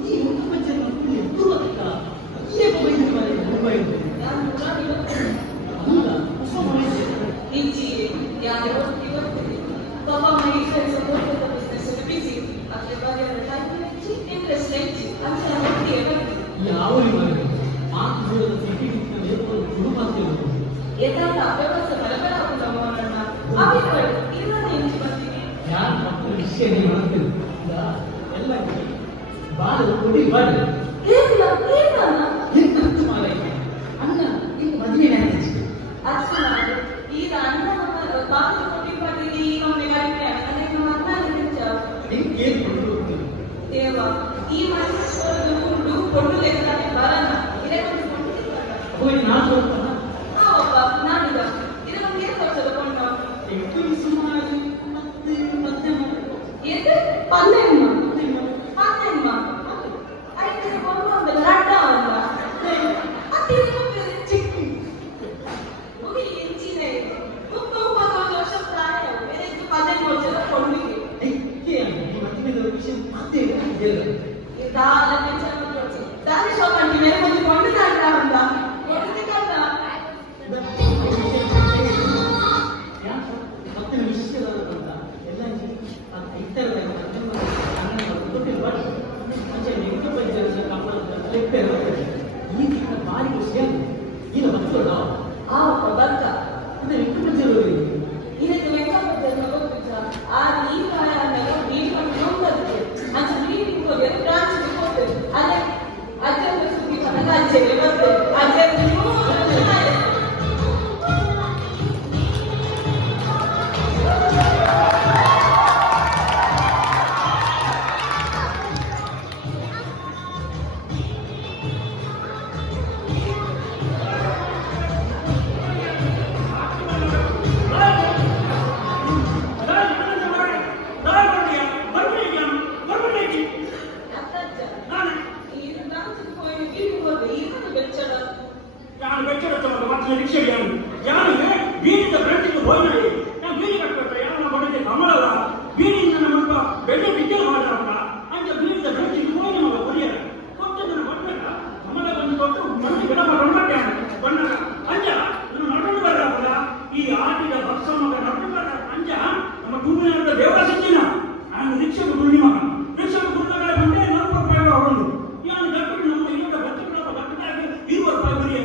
이 두 번째 눈이 뚫어니까 이해 보고 있는 말이 너무 많이 돼. 난 뭔가 무서워 보이지? Inci, ya Bapak mengikat sebuah bisnis televisi, akibatnya rekan investasi, aja nanti ya kan? 이 아무리 말해도 막 들어서 비비니까 매번 부르마세요. Kita tak bebas sebenarnya aku sama orang. Apa itu? Ini yang cuma ini. ಯಾರು ಮಕ್ಕಳು ವಿಷಯ ಮಾಡ್ತಿದ್ರು ಎಲ್ಲ ಬಾಳ ಕೊಡಿ ಬಾಳ Iya, iya. ಎಂತ ಮಾರೈತೆ ಅಣ್ಣ ಈಗ ಮದುವೆ ಆಗ್ತಿದೆ Asal ini anda nama bapak kopi pagi di Medan ya, karena itu mana yang jauh. ನಿಂಗೆ ಏನು ಕೊಡಬೇಕು Dewa, ini masih dulu kopi lekar barang. Ini kan kopi. ಹೋಗಿ ನಾನು ಹೋಗ್ತಾನ Bapak, nani dah. Ini kan dia kerja depan kau. ಎಷ್ಟು ಸುಮಾರು ಮತ್ತೆ ಮತ್ತೆ Itu panen mah. Panen mah. Ayo kita ngomong berada lah. Hati itu bercik. Mungkin ini nih. Untuk apa saya? Ini itu panen mau jadi kondi. ಐಕೆ ಈ ಮದುವೆ ವಿಷಯ ಮತ್ತೆ ಹೇಳಿಲ್ಲ Kita lebih cepat terus. Dari sopan di mana mau kondi kan dah. Kondi kan dah. ಮತ್ತೆ ವಿಷಯವಾದಂತ ಎಲ್ಲ ಇತರ ಈ ಭಾರಿ ವಿಷಯ ಈಗ ಮಕ್ಕಳು Bangka. ಅಂದ್ರೆ ಎಷ್ಟು ಮಂದಿ Ini tuh mereka berjalan berjalan. Ini kayak mereka di mana nongkrong. Anjir ini kok dia trans di kota. Ada bersuki pada aja lewat. Ada dulu. ನಾನು ಬೆಚ್ಚರತ್ತವಲ್ಲ ಮತ್ತೆ ನಿರೀಕ್ಷೆಯನ್ನು ಯಾರಿಗೆ ಬೀದಿದ ಬೆಳಕಿಗೆ ಹೋಗಿ ನಾನು ಬೀದಿ ಕಟ್ಟಬೇಕ ಯಾರು ಬಡಗೆ ಕಮಲಲ್ಲ ಬೀದಿಯಿಂದ ನಮ್ಮ ಬೆಳ್ಳಿ ಬಿದ್ದೆ ಮಾಡಲ್ಲ ಅಂತ ಬೀದಿದ ಬೆಳಕಿಗೆ ಹೋಗಿ ನಮಗೆ ಹೊಡೆಯಲ್ಲ ಕೊಟ್ಟು ನನ್ನ ಬಣ್ಣಗ ಕಮಲ ಬಂದು ಕೊಟ್ಟು ಮನಸ್ಸು ಗಿಡ ಬಣ್ಣ ಬಣ್ಣಗ ಅಂಜ ನನ್ನ ನಟನು ಬರಲ್ಲ ಈ ಆಟಿದ ಭಕ್ಸ ಮಗ ನಟನು ಬರ ಅಂಜ ನಮ್ಮ ಭೂಮಿಯ ದೇವರ ಸಂಜಿನ ನಾನು ನಿರೀಕ್ಷೆಗೆ ಗುರುಳಿ ಮಗ ನಿರೀಕ್ಷೆಗೆ ಗುರುಗಳ ಬಂದೆ 40 ರೂಪಾಯಿ ಹೊರಡು ಯಾನು ಗಟ್ಟು ನಮ್ಮ ಇಲ್ಲದ ಬಚ್ಚಗಳ ಗಟ್ಟಿಗೆ 20 ರೂಪಾಯಿ ಬರೀ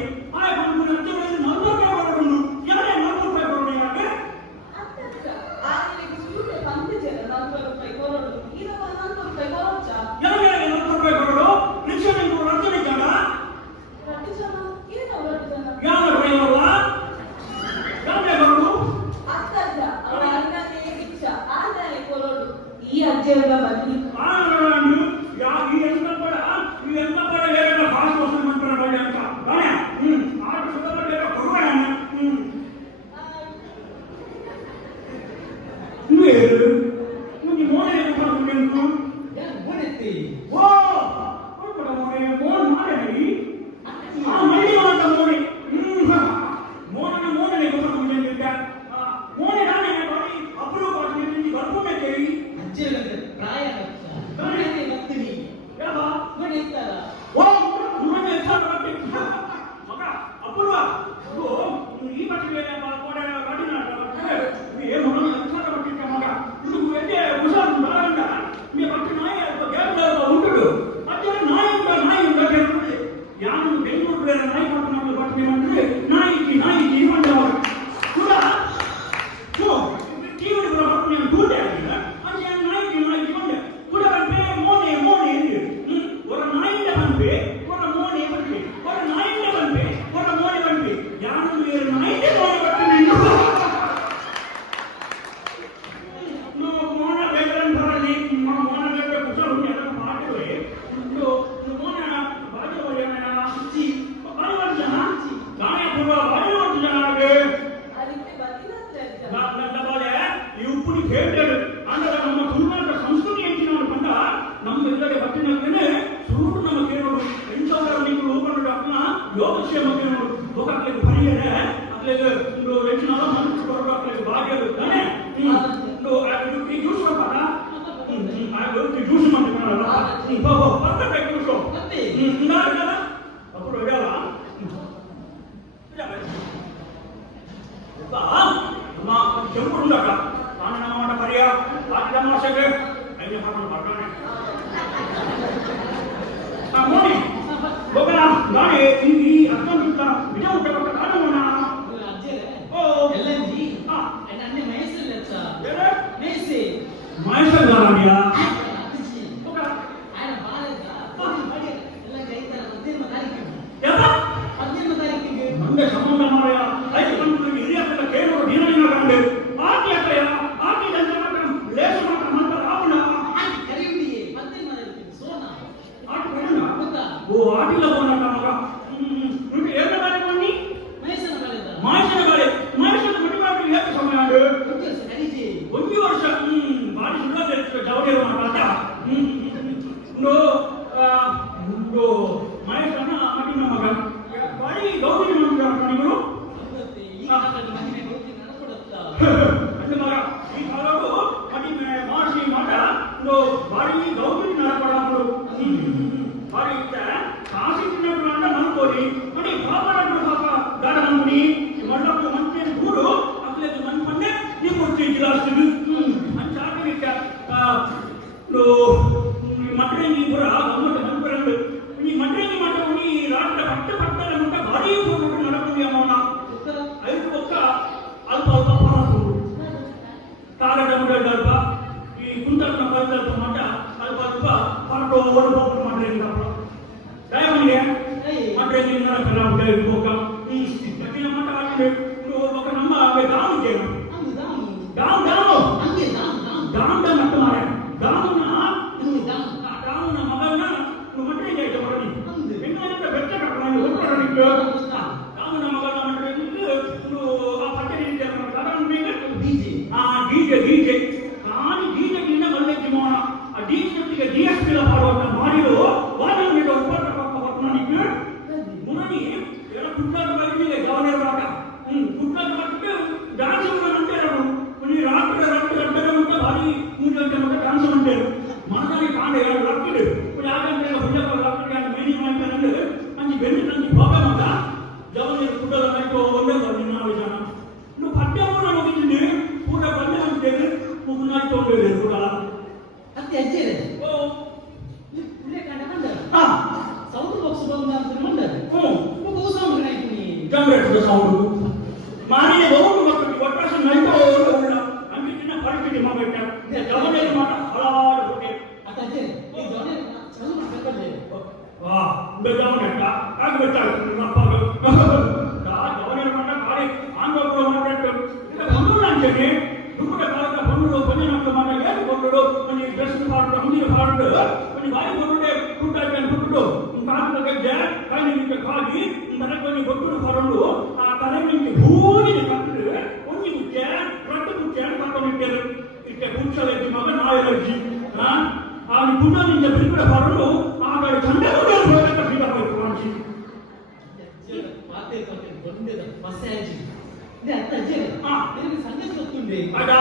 ಯೋಗಕ್ಷೇಮಕ್ಕೆ ಹೋಗಕ್ಕೆ ಪರಿಯನೆ ಅಲ್ಲಿಗೆ ಒಂದು ಹೆಚ್ಚಿನ ಮನಸ್ಸು ಬರಬೇಕು ಭಾಗ್ಯದ ತಾನೆ ಜ್ಯೂಸ್ ಮಾಡ್ತಾರ ಜ್ಯೂಸ್ ಮಾಡ್ತಾರಲ್ಲ ಮತ್ತೆ ഉണ്ടാകണ്ട അప్పుడు ഒരാളാ അമ്മ ചെമ്പുണ്ടാക്കാം ആണ് നമ്മുടെ പറയാ ആദ്യ മാസക്ക് അതിന്റെ പറഞ്ഞു പറഞ്ഞേ മോനെ നാളെ ഈ അർത്ഥം വിജയ കാലമാണ് LNG എന്നെ മൈസൂരിൽ മേസി മൈസൂരിലാണിയാ ఆయన బాలేదా పడి ಎಲ್ಲ ಕೈತರ 18 ತಾರೀಕಿಗೆ ಯಾವಾ 18 ತಾರೀಕಿಗೆ ನಮಗೆ ಸಂಬಂಧ ಮಾರಯ ಐದು ಗಂಟೆಗೆ ಹಿರಿಯಪ್ಪನ ಕೇಳೋರು ನೀರಿನ ಗಂಡೆ ಆಕೆ ಅಕ್ಕಯ್ಯ ಆಕೆ ದಂತ ಮಾತ್ರ ಲೇಸ ಮಾತ್ರ ಮಾತ್ರ ರಾವಣ ಆಕೆ ಕರೆಯುಡಿಯೇ 18 ತಾರೀಕಿಗೆ ಸೋನಾ ಆಕೆ ಬೇಡ ಗೊತ್ತಾ ಓ ಆಟಿಲ್ಲ ಬೋನ ಮಗ ನಿಮಗೆ ಏನು ಬಾಳೆ ಬನ್ನಿ ಮೈಸೂರು ಬಾಳೆದ ಮೈಸೂರು ಮಡಿವಾಡಿ ಯಾಕೆ ಸಮಯ ಆಡು ಕರೀಜಿ ಒಂದು ವರ್ಷ ಬಾಡಿ ಸುಳ್ಳದೆ ಜವಡೆ ಮಾತಾಡ ನೋ ನೋ ಮೈಸೂರನ ಆಟಿನ ಮಗ ಬಾಡಿ ಗೌರಿ ಮಾಡ್ತಾರೆ ನೀವು ಈ ಕಾಲದಲ್ಲಿ ಮಹಿಮೆ ಹೋಗಿ ನಡೆಕೊಡುತ್ತಾ అంటే మగ ఈ కాలంలో అది మార్చి మాట నో బాడీ గౌరవం నడపడప్పుడు బాడీ కాసినప్పుడు అంటే మనకోని అంటే బాబాడు పాప గాడమని మళ్ళీ మంచి గూడు అట్లేదు మన పన్నే నీకు వచ్చి జిలాస్తుంది అని చాటిక నో మట్రేని కూడా గమ్మట మనపరండు ఈ మట్రేని మాట ఈ రాష్ట్ర పట్టలంట భారీ పోటు నడపండి అమ్మా ఐదు ఒక్క ಅಲ್ಪ ಅಲ್ಪ ಪಾಲು ಕಾಲದ ಮುಡಲ್ಪ ಈ ಕುಂತನ ಪರಿಕಲ್ಪ ಮಾಡ ಅಲ್ಪ ಅಲ್ಪ ಪಾಲು ಓಡಬಹುದು ಮಾಡ್ರಿಂದ ದಯವಿಗೆ ಮಾಡ್ರಿಂದ ನರಕಲ ಉಡೈ ಹೋಗ ಈ ಕಟ್ಟಿನ ಮಾಡ ಆಗಿದೆ ఒక ನಮ್ಮ ದಾಮ್ ಜೇನ ದಾಮ್ ಹಂಗೆ ದಾಮ್ ಮಟ್ಟ ಮಾರ ದಾಮ್ನ ದಾಮ್ನ ಮಗನ ಮಟ್ಟ ಜೈತ ಬರಲಿ ಹೆಂಗಂತ ಬೆಟ್ಟ ಕಟ್ಟನ ಹೊರಡಿಟ್ಟು ದಾಮ್ನ ಮಗನ ಡಿಜೆ ನಾನು ಡಿಜೆಗಿಂದ ಬಂದಕ್ಕೆ ಮಾಡೋಣ ಆ ಡಿಜೆಗೆ ಡಿಎಸ್ಪಿ ಮಾಡುವಂತ ಮಾಡಿರೋ ವಾದನ మీద ఉపయోగపడతానికి మునని ఎలా కుట్టాడు బయటికి గవర్నర్ రాక కుట్టాడు బట్టి డాన్స్ అంటారు కొన్ని రాత్రి అంటే భారీ 3 గంటల డాన్స్ అంటారు మనని కాండ రాత్రి కొన్ని ఆగంటే భుజాల రాత్రి అని మేని మాట్లాడంటే అని వెండి నంది భోగమంట గవర్నర్ కుట్టాడు అయితే ఉండదు నిన్న విధానం నువ్వు పట్టేమో ముగించింది పూట పల్లె అంటే ಮುಗುನಾಯಿ ತೊಗೊಂಡು ಕೂಡ ಅತ್ತೆ ಅಜ್ಜೇರೆ ಓ ಇಲ್ಲೇ ಕಂಡ ಬಂದರ ಹಾ ಸೌಂಡ್ ಬಾಕ್ಸ್ ಬಂದ ಅಂತ ಬಂದರ ಓ ಸೌಂಡ್ ನಾಯ್ತೀನಿ ಜಂಬೆಟ್ ಸೌಂಡ್ ಮಾರಿಯ ಬಹು ಮಕ್ಕಳು ಒಟ್ಟಾಸ ನೈಟ್ ಓಡೋಲ್ಲ ಅಂಗಿನ ಪರಿಸ್ಥಿತಿ ಮಾಡಬೇಕ ಗಮನ ಮಾಡ ಹಳಾಡು ಹೋಗಿ ಅತ್ತೆ ಅಜ್ಜೇರೆ ಈ ಜೋನೆ ಚಲೋ ಮಾಡ್ಕೊಂಡೆ ವಾ ಗಮನ ಆಗಬೇಕ ನಪ್ಪಾಗ ಗಮನ ಮಾಡ ಕಾಲಿ ಆಂಗ್ಲ ಮಾಡ್ಬೇಕು ಇದು ಬಂದು ಅಂಜನೆ ದುಮ್ಮದ ಕಾಲದ ಬಂದು ಬಂದು ನಮ್ಮ ಮನೆ ಏನು ಬಂದು ಒಂದು ಡ್ರೆಸ್ ಪಾರ್ಟ್ ಮುಂದಿನ ಪಾರ್ಟ್ ಒಂದು ಬಾಯಿ ಬಂದು ಕುಟ್ಟಾಕಿ ಅನ್ಬಿಟ್ಟು ಕಾಲದ ಗಜ್ಜೆ ಕೈನಿಗೆ ಕಾಗಿ ಮನೆಗೆ ಗೊತ್ತು ಬರಲು ಆ ತಲೆಗೆ ಭೂಮಿಗೆ ಕಟ್ಟಿದ್ರೆ ಒಂದು ಮುಚ್ಚೆ ರಟ್ಟು ಮುಚ್ಚೆ ಅಂತ ಕರ್ಕೊಂಡಿದ್ದಾರೆ ಇದಕ್ಕೆ ಕುಚ್ಚಲೆಜ್ಜಿ ಮಗ ನಾಯಲಜ್ಜಿ ಆ ಪುಣ್ಯನಿಂದ ಬಿಡುಗಡೆ ಬರಲು ಆಗ ಚಂದ ಬೀಳಬೇಕು ಕಾಣಿಸಿ ಮಾತೇ ಬಂದಿದ ಮಸಾಜಿ ಅತ್ತೆ ಅಜ್ಜೇರೆ ನಿನಗೆ ಸಂಗತಿ ಗೊತ್ತುಂಟೆ ಅದ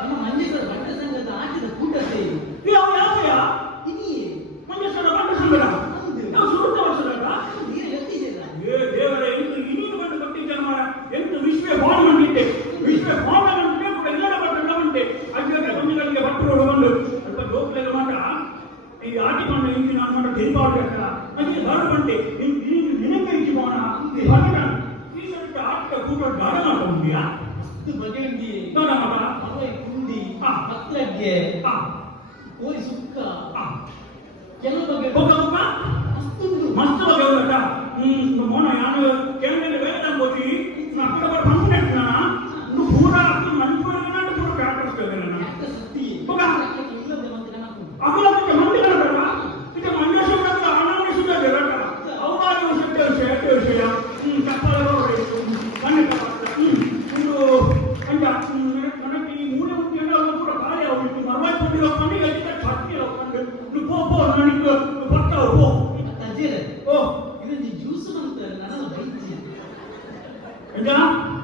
ನಮ್ಮ ಮಂಜೇಶ್ವರ ಭಟ್ಟ ಸಂಘದ ಆಟದ ಕೂಟತೆ ಯಾವ ಯಾವಯ ಇದೆಯೇ ಮಂಜೇಶ್ವರ ಭಟ್ಟ ಸಂಘದ ನಾವು ಸುರುತ್ತ ವರ್ಷದ ನೀರು ಎತ್ತಿದ್ದೀರ ಏ ದೇವರೇ ಇದು ಇನ್ನೊಂದು ಬಂದು ಕೊಟ್ಟಿದ್ದ ಮಾಡ ಎಂಟು ವಿಶ್ವ ಬಾಂಡ್ ಮಾಡಿದ್ದೆ ವಿಶ್ವ ಬಾಂಡ್ ಅಂದ್ರೆ ಕೂಡ ಎಲ್ಲರ ಭಟ್ಟ ಉಂಟೆ ಅಜ್ಜಗೆ ಮಂಜುಗಳಿಗೆ ಭಟ್ಟರು ಬಂದು ಸ್ವಲ್ಪ ಜೋಕ್ಲೆಲ್ಲ ಮಾಡ ಈ ಆಟಿ ಬಂದ ಇಂದು ನಾನು ಮಾಡ ದೀಪಾವಳಿ ಅದಕ್ಕೆ ಬಾರು ಬಂಟೆ ನಿನಗೆ ಇಚ್ಚಿ ಬಾಣ ಭಟ್ಟ ಈ ಸ್ವಲ್ಪ ಆಟ ಕೂಟ ಗಾಢ ಮಾಡ್ಕೊಂಡಿಯಾ ಇದು ಬಗೆಂಡಿ ನೋಡ ಮಗ ಅವೈ ಕುಂಡಿ ಮಕ್ಕಳಿಗೆ ಕೋರಿ ಸುಕ್ಕ ಕೆಲವು ಬಗೆ ಹೋಗ ಅಷ್ಟುಂಟು ಮಸ್ತ್ ಬಗ್ಗೆ ಹೋಗಟ ಮೋನ ಯಾನು ಕೇಂದ್ರ ಬೇರೆ ಹೋಗಿ ಅక్కడ ಬರ ಬಂದ್ಬಿಟ್ಟು ನಾನು ಪೂರ ಮಂಜೂರಿನ ಪೂರ ಪ್ರಾಕ್ಟಿಸ್ತೇವೆ ನಾನು ಸತ್ತಿ ಹೋಗ ಇಲ್ಲದೆ ಮತ್ತೆ ನಾನು ಅಗಲ ಮತ್ತೆ ಮಂದಿರ ಬೇಡ ಇದು ಮಂಜೇಶ್ವರ ಅನಾಮಿ ಸುದ್ದಿ ಬೇಡ ಅವರಾಗಿ ವಿಷಯ ಚಪ್ಪಲ ಕಣ್ಣಿಟ್ಟ ಒಂದು ಅಂಜ ನನಗೆ ಈ ಮೂಲೆ ಮುಖ್ಯ ಪೂರ ಕಾರ್ಯ ಹೋಗಿತ್ತು ಮರವಾಯ್ಕೊಂಡಿರೋ ಮನೆಗೆ ಚಟ್ನಿ ಹೋಗ್ಕೊಂಡು ಪೋ ನನಗೆ ಬರ್ತಾವ ಪೋ ಅಜ್ಜೇರೆ ಓ ಇದೊಂದು ಜ್ಯೂಸ್ ಅಂತ ನನ್ನ ಬೈತಿ ಎಂಜ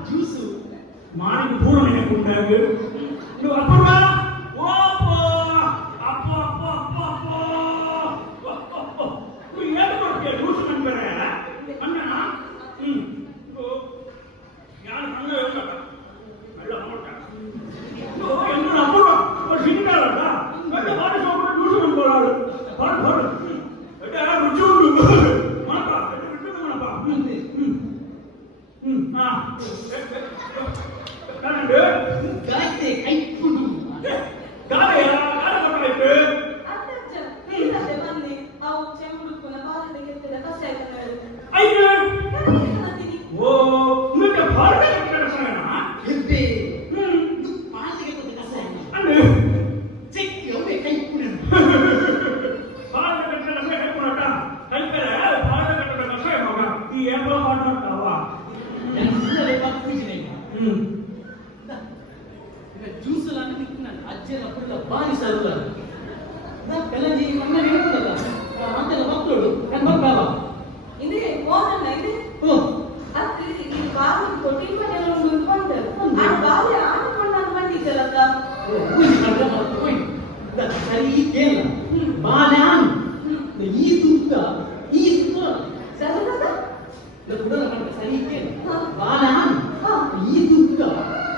ಜ್ಯೂಸು ಮಾಡಿ ಪೂರ ನೆನಪುಂಟಾಗ ನೀವು ಅಪ್ಪಣ್ಣ ಓ ಅಪ್ಪ ಅಪ್ಪ ಅಪ್ಪ ಅಪ್ಪ ಅಪ್ಪ ನೀವು ಏನು ಕೊಡು ನಾನು ಬರ್ತಾವ ಇದೆ ಹೋಗಣ್ಣ ಇದೆ ಹ್ಞೂ ಅದು ಈ ಬಾವಿ ಕೊಟ್ಟಿ ಮನೆಲ್ಲ ಒಂದು ಬಂದರು ಆ ಬಾವಿ ಆಡ್ಕೊಂಡು ನಾನು ಬಂದಿದ್ದಲ್ಲ ಸರಿ ಕೇಳ ಬಾಲ್ಯಾನ್ ಈ ತುತ್ತ ಈ ತುತ್ತ ಸರಿನದ ಕೂಡ ಸರಿ ಕೇಳ ಬಾಲ್ಯಾನ್ ಈ ತುತ್ತ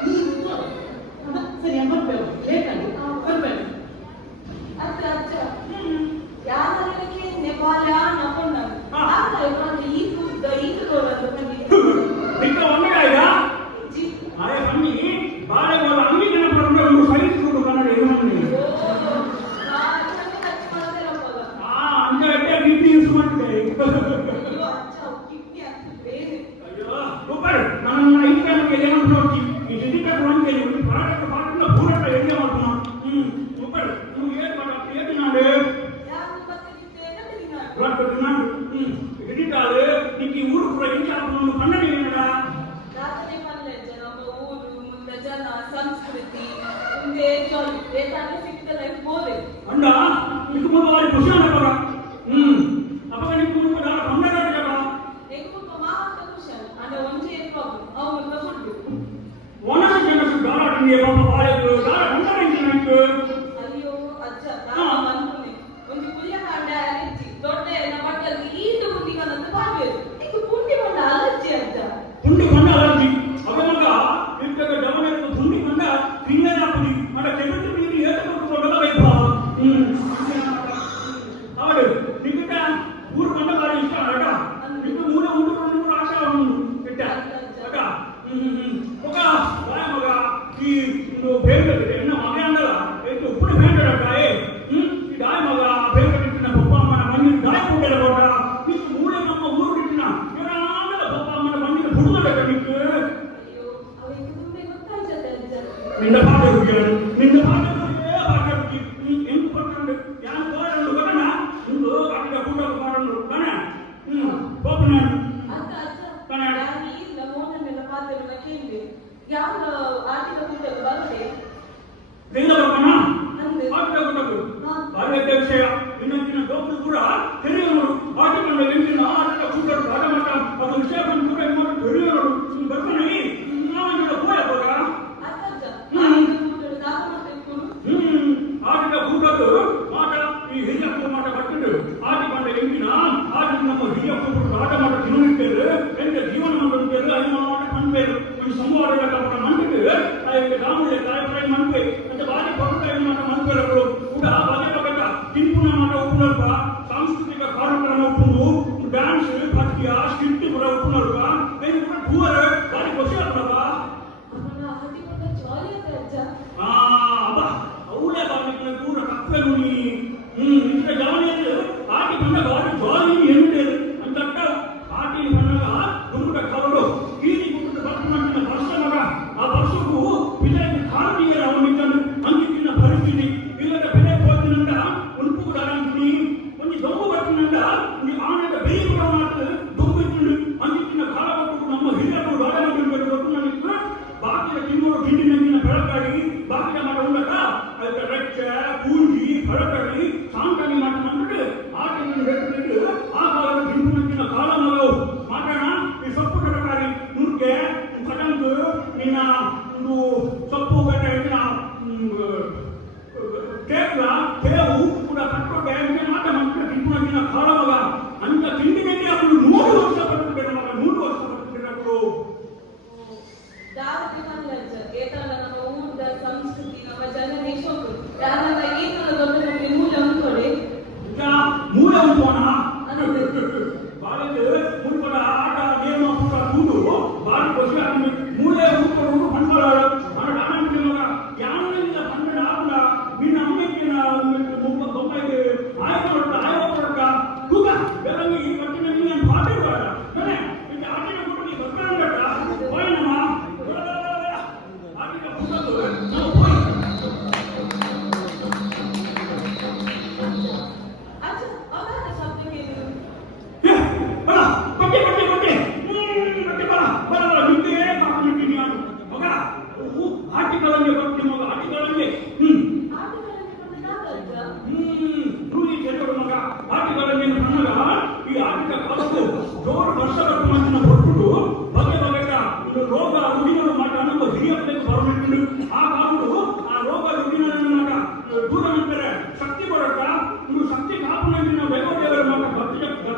ಈ ತುತ್ತ ಸರಿ ಬರ್ಬೇಕು ಲೇಟ್ ಆಗಿ ಬರ್ಬೇಕು ಅಚ್ಚ ಅಚ್ಚ ಯಾರಿಗೆ ನೆಪಾಲ ನಕೊಂಡ ಆಗ ಇವಾಗ ಈ ತುದ್ದ ಈ ತುದ್ದೋರದ್ದು ಬಂದಿದೆ ನಿಕ್ಕ ಒಂದೆಯ ಜಿ ಆಯ ಬನ್ನಿ ಬಾಳೆ ಬೋಲ ಅಂಗಿ ಜನ ಪಡಕೊಂಡು ಒಂದು ಸರಿಸ್ಕೊಂಡು ಕನ್ನಡ ಏನು ಮಾಡಿ ಅಂಗ ಎಟ್ಟೆ ಗಿಟ್ಟಿ ಯೂಸ್ ಮಾಡ್ತಾರೆ ಅಯ್ಯೋ ಅಚ್ಚ ಕಿಟ್ಟಿ ಅಂತ ಬೇರೆ ಅಯ್ಯೋ ಸೂಪರ್ ನನ್ನ ಐದು ನಮಗೆ ಏನು ನೋಡಿ ಈ ಡಿಜಿಟಲ್ ರೋನ್ಗೆ ಒಂದು ಪ್ರಾಡಕ್ಟ್ ಪಾರ್ಟ್ನ ಪೂರಕ ಎಣ್ಣೆ ಮಾಡ್ತಾನ ಸೂಪರ್ ನೀವು ಏನು ಮಾಡಕ್ಕೆ ಏನು ನಾಳೆ ಯಾರು ಬರ್ತಿದ್ದೆ ನಡಿನ ಪ್ರಾಡಕ್ಟ್ ನಾನು ಡಿಜಿಟಲ್ ನಿಕ್ಕೆ ಊರು ಕೂಡ ಹೆಂಗೆ ಹಾಕೊಂಡು ಕನ್ನಡ ಏನಡ ರಾತ್ರಿ ಮಲ್ಲೆ ಜನ ಊರು ಮುಂದೆ ಜನ ಸಂಸ್ಕೃತಿ ಮುಂದೆ ಜಾಲಿ ಬೇಕಾದ್ರೆ ಸಿಗ್ತದೆ ಬೋಲೆ ಅಂಡ ನಿಕ್ಕೆ ಮುಂದೆ ವಾರಿ ಖುಷಿ ಆಗಲ್ಲ ಅಪ್ಪ ನಿಕ್ಕೆ ಮುಂದೆ ನಾನು ಕನ್ನಡ ಆಗಲ್ಲ ఎక్కువ మాత కుషన్ అంటే వంచే ప్రాబ్లం అవును ఫుడ్ ಒಣ ಜನಕ್ಕೆ ಗಾರಾಟನಿಗೆ ಪಾಪ ಬಾಳೆಗಳು ಗಾರ ಕನ್ನಡ ಇಂಟರ್ನೆಟ್ ಅಯ್ಯೋ ಅಜ್ಜ ನಾನು ಅನ್ಕೊಂಡೆ ಒಂದು ಪುಲ್ಯ ಕಾಂಡ ಅಲರ್ಜಿ ದೊಡ್ಡ ಎಲ್ಲ ಬಟ್ಟಲ್ಲಿ ಈದು ಮುಟ್ಟಿಗಂತ ಬಾವೇರು ಇದು ಪುಂಡಿ ಬಂದ ಅಲರ್ಜಿ ಅಜ್ಜ ಪುಂಡಿ ಬಂದ ಅಲರ್ಜಿ ಅವಮಗ ಇಂತಕ ಗಮನಕ್ಕೆ ಪುಂಡಿ ಬಂದ ತಿಂಗನ ಪುಡಿ ಅಡ ಕೆಮಿಟಿ ನೀರು ಏತಕ್ಕೆ ಕೊಡಲ್ಲ ಬೈಪ ಅವಳು ನಿಕ್ಕ ಊರು ಬಂದ ಬಾರಿ ಇಷ್ಟ ಅಡ ನಿಕ್ಕ ಮೂಲ ಉಂಡು ಆಶಾ ಇಟ್ಟ ಅಡ ఒక బాయ్ మగ ఈ పేరు ఎన్న మగ అండల ఎత్తు ఇప్పుడు పేరు కాయే ఈ దాయ మగ పేరు పెట్టిన పప్ప మన మన్ని దాయ పుట్టల కోట ఈ మూల ನಮ್ಮ ಊರು ಬಿಟ್ಟಿನ ಇವರಾಂಡಲ ಪಪ್ಪ మన ಮನ್ನಿ ಹುಡುಗಡ ಕಣಿಕ್ಕೆ ಅಯ್ಯೋ ಅವರಿಗೆ ತುಂಬೆ ಗೊತ್ತಾಯ್ತದೆ ಅಜ್ಜ ನಿನ್ನ ಪಾಠ ಹುಡುಗಿಯರು ನಿನ್ನ ಪಾಠ ಹುಡುಗಿ ಎಂಟು ಪರ್ಸೆಂಟ್ ಯಾರು ಗೋಡನ್ನು ಗೊತ್ತನ ಒಂದು ಅಡ್ಡ ಕೂಟ ಮಾಡೋಣ ಕಣ ಪೋಪನ ಅಜ್ಜ ಅಜ್ಜ ನಾನು ಈ ಮೋಹನ್ನೆಲ್ಲ ಪಾತ್ರೆಲ್ಲ ಕೇಳಿದೆ ಯಾವ ಆಟಿನ ಕೂಟಲು ಬರುತ್ತೆ ತೆಗೆದ ಬರ್ತಾನ ಅಂದೆ ಆಟಿನ ಕೂಟಲು ಭಾರತ ವಿಷಯ ಇನ್ನೊಂದಿನ ಡಾಕ್ಟರ್ ಕೂಡ ತೆರೆಯವರು ಆಟಿಕೊಂಡ ಎಂದಿನ ಆಟದ ಕೂಟಲು ಆಟ ಮಟ್ಟ ಅದು ವಿಷಯ ಬಂದು ಕೂಡ ಇನ್ನೊಂದು ತೆರೆಯವರು ಬರ್ತಾನೆ ನಾವು ಹೋಯ ಹೋಗ ಅಜ್ಜ ಆಟಿನ ಕೂಟಲು ದಾಪ ಮಾಡ್ತಿತ್ತು ಆಟಿನ ಕೂಟಲು ಮಾಟ ಈ ಹಿರಿಯ ಮಾಟ ಕಟ್ಟಿದ್ದು ಆಟಿಕೊಂಡ ಎಂದಿನ ಆಟ ನಮ್ಮ ಹಿರಿಯ ಕೂಟಲು ಆಟ ಮಾಟ ತಿನ್ನಿಟ್ಟರು ಎಂತ ಜೀವನ ಮಾಡುತ್ತೇವೆ ಅದು ಮಾಟ ಮನ್ಪೇರು ಒಂದು ಸಂವಾದ ಮನ್ಪಿಟ್ಟು ಅದಕ್ಕೆ ರಾಮುಲೆ ಕಾರ್ಯಕ್ರಮ ಮನ್ಪೆ ಮತ್ತೆ ಬಾರಿ ಪಕ್ಕ ಮಾಟ ಮನ್ಪೇರಗಳು ಕೂಡ ಬಾರಿ ಪಕ್ಕ ತಿನ್ಪುನ ಮಾಟ ಉಪ್ಪುನಲ್ಪ ಸಾಂಸ್ಕೃತಿಕ ಕಾರ್ಯಕ್ರಮ ಉಪ್ಪುನು ಡ್ಯಾನ್ಸ್ ಭಕ್ತಿಯ ಸ್ಕಿಟ್ ಕೂಡ ಉಪ್ಪುನಲ್ಪ ಬೇರೆ ಕೂಡ ಟೂರ್ ಬಾರಿ ಖುಷಿ ಆಗ್ತದ ಅವನ ಹತ್ತಿ ಕೊಟ್ಟ ಜಾಲಿ ಅದ ಅಜ್ಜ ಅಬ್ಬ ಅವಳೇ ಬಾರಿ ಪೂರ ಕಪ್ಪೆ ನುನಿ ಇಂಥ ಜಾಲಿಯಲ್ಲಿ ಆಟಿ ಬಂದ ಬಾರಿ ಜಾಲಿ ಎನ್ನುತ್ತೆ ಅಂತಕ್ಕ ಆಟಿ ಬಂದಾಗ ಗುರುಡ ಕರಡು ಕೀರಿ ಗುರುಡ ಬರ್ತಮಂಟಿನ ವರ್ಷ ಮಗ ಆ ವರ್ಷಕ್ಕೂ ವಿಜಯ ಕಾರ್ಮಿಕರ ಅವನಿದ್ದನು ಅಂಕಿತ್ತಿನ ಪರಿಸ್ಥಿತಿ ಇಲ್ಲದ ಬೆಲೆ ಹೋದಿನಿಂದ ಉಂಟು ಕೂಡ ಅಂತೀನಿ ಒಂದು ದೊಂಬು ಬರ್ತಿನಿಂದ ಈ ಆನಂದ ಬೇಯಿ ಕೂಡ ಮಾಡ್ತದೆ ದೊಂಬು ಇಟ್ಟು ಅಂಕಿತ್ತಿನ ಕಾಲ ಕೊಟ್ಟು ನಮ್ಮ ಹಿರಿಯರು ರಾಜಮಂತ್ರಿ ಕೊಟ್ಟು ನನಗೆ ಬಾಕಿಯ ತಿನ್ನೋರು ಗಿಂಡಿನ ಬೆಳಕಾಡಿ ಬಾಕಿಯ ಮಾಡ ಉಂಡಕ ಅದಕ್ಕೆ ರೆಚ್ಚ ಕೂಂಜಿ ಬೆಳಕಾಡಿ ಸಾಂಕಣಿ ಮಾಡಿ ಮಾಡ್ಬಿಟ್ಟು ಆಟಿನ ಆ ಕಾಲದ ಗಿಂಡಿನ ಕಾಲ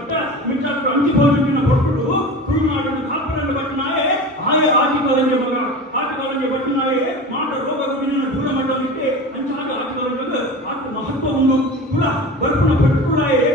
ಪಟ್ಟ ಮಿಟ್ಟಾದ್ರು ಅಂಚಿ ಹೋಗಿನ ಕೊಟ್ಟು ತುಳುನಾಡಿನ ಕಾಪರನ್ನು ಬಟ್ಟನಾಯೇ ಆಯ ಆಟಿಕಲಂಜೆ ಮಗ ಆಟಿಕಲಂಜೆ ಬಟ್ಟನಾಯೇ ಮಾಡ ರೋಗ ರುಜಿನ ದೂರ ಮಟ್ಟವಿಟ್ಟೆ ಅಂಚಾಗ ಆಟಿಕಲಂಜ ಆಟ ಮಹತ್ವ ಉಂಟು ಕುಲ ಬರ್ಪುನ ಪಟ್ಟುಳಾಯೇ